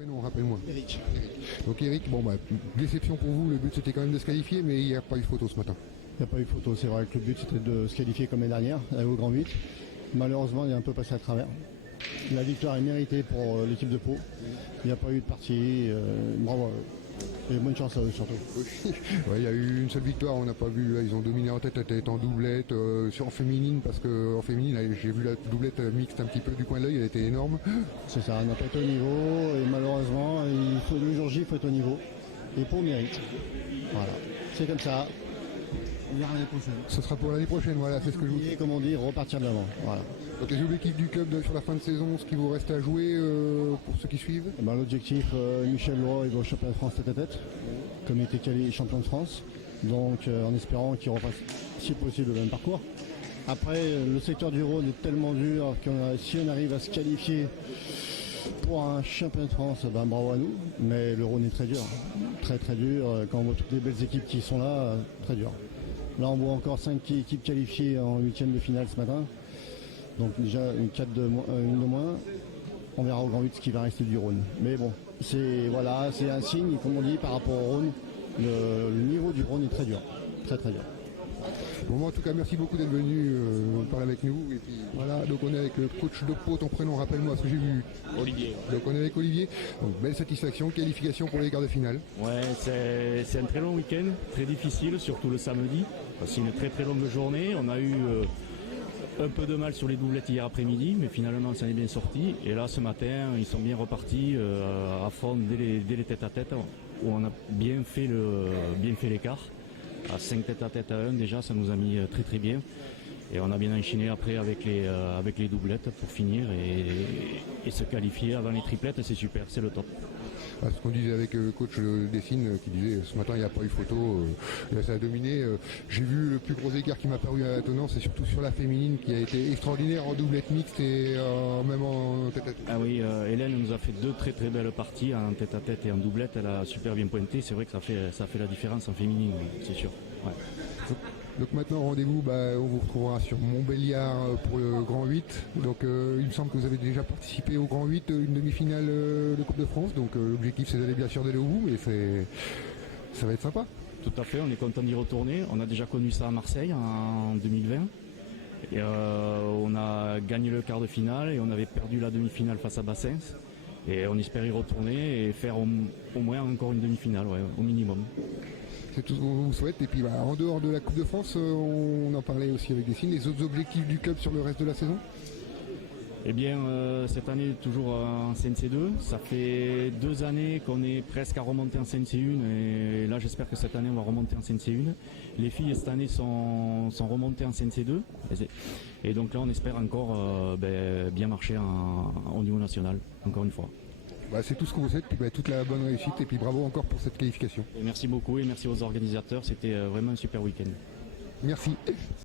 Prénom, rappelle-moi. Eric. Donc Eric, bon bah, déception pour vous, le but c'était quand même de se qualifier, mais il n'y a pas eu photo ce matin. Il n'y a pas eu photo, c'est vrai que le but c'était de se qualifier comme l'année dernière, aller au Grand 8. Malheureusement, il est un peu passé à travers. La victoire est méritée pour l'équipe de Pau. Il n'y a pas eu de partie. Bravo à eux. Et bonne chance à eux surtout. Ouais, il y a eu une seule victoire, on n'a pas vu, là, ils ont dominé en tête à tête, en doublette, en féminine, parce que en féminine, là, j'ai vu la doublette mixte un petit peu du coin de l'œil, elle était énorme. C'est ça, on n'a pas été au niveau et malheureusement, le jour J, il faut être au niveau. Et Pau mérite. Voilà, c'est comme ça. On verra l'année prochaine. Ce sera pour l'année prochaine, voilà, c'est ce que je vous dis. Et comme on dit, repartir de l'avant. Voilà. Donc les objectifs du club sur la fin de saison, ce qui vous reste à jouer pour ceux qui suivent. L'objectif, Michel Lois, il va au championnat de France tête à tête, comme il était qualifié champion de France. Donc en espérant qu'il refasse, si possible, le même parcours. Après, le secteur du Rhône est tellement dur que si on arrive à se qualifier pour un championnat de France, ben, bravo à nous. Mais le Rhône est très dur, très très dur. Quand on voit toutes les belles équipes qui sont là, très dur. Là, on voit encore 5 équipes qualifiées en 8e de finale ce matin. Donc déjà une de moins. On verra au Grand 8 ce qui va rester du Rhône. Mais bon, c'est un signe, comme on dit, par rapport au Rhône. Le niveau du Rhône est très dur. Très très dur. Bon, en tout cas, merci beaucoup d'être venu parler avec nous. Et puis voilà, donc on est avec le coach de Pau, ton prénom, rappelle-moi ce que j'ai vu. Olivier. Donc on est avec Olivier. Donc belle satisfaction, qualification pour les quarts de finale. Ouais, c'est un très long week-end, très difficile, surtout le samedi. C'est une très très longue journée. On a eu un peu de mal sur les doublettes hier après-midi, mais finalement ça en est bien sorti. Et là ce matin, ils sont bien repartis à fond dès les têtes à tête, où on a bien fait l'écart. À 5 têtes à tête à 1 déjà, ça nous a mis très très bien. Et on a bien enchaîné après avec les doublettes pour finir et se qualifier avant les triplettes, c'est super, c'est le top. Ce qu'on disait avec le coach Dessine qui disait ce matin il n'y a pas eu photo, là, ça a dominé. J'ai vu le plus gros écart qui m'a paru étonnant, c'est surtout sur la féminine qui a été extraordinaire en doublette mixte et même en tête à tête. Ah oui, Hélène nous a fait 2 très très belles parties en tête à tête et en doublette, elle a super bien pointé, c'est vrai que ça fait la différence en féminine, c'est sûr. Ouais. Donc maintenant rendez-vous, on vous retrouvera sur Montbéliard pour le Grand 8. Donc il me semble que vous avez déjà participé au Grand 8, une demi-finale de Coupe de France. Donc l'objectif c'est d'aller bien sûr d'aller au bout, mais ça va être sympa. Tout à fait, on est content d'y retourner. On a déjà connu ça à Marseille en 2020. Et on a gagné le quart de finale et on avait perdu la demi-finale face à Bassens. Et on espère y retourner et faire au moins encore une demi-finale, ouais, au minimum. C'est tout ce qu'on vous souhaite. Et puis en dehors de la Coupe de France, on en parlait aussi avec Dessine. Les autres objectifs du club sur le reste de la saison? Eh bien, cette année, toujours en CNC2. Ça fait 2 années qu'on est presque à remonter en CNC1. Et là, j'espère que cette année, on va remonter en CNC1. Les filles, cette année, sont remontées en CNC2. Et donc là, on espère encore bien marcher au niveau national, encore une fois. C'est tout ce qu'on vous souhaite. Puis toute la bonne réussite. Et puis bravo encore pour cette qualification. Et merci beaucoup et merci aux organisateurs. C'était vraiment un super week-end. Merci.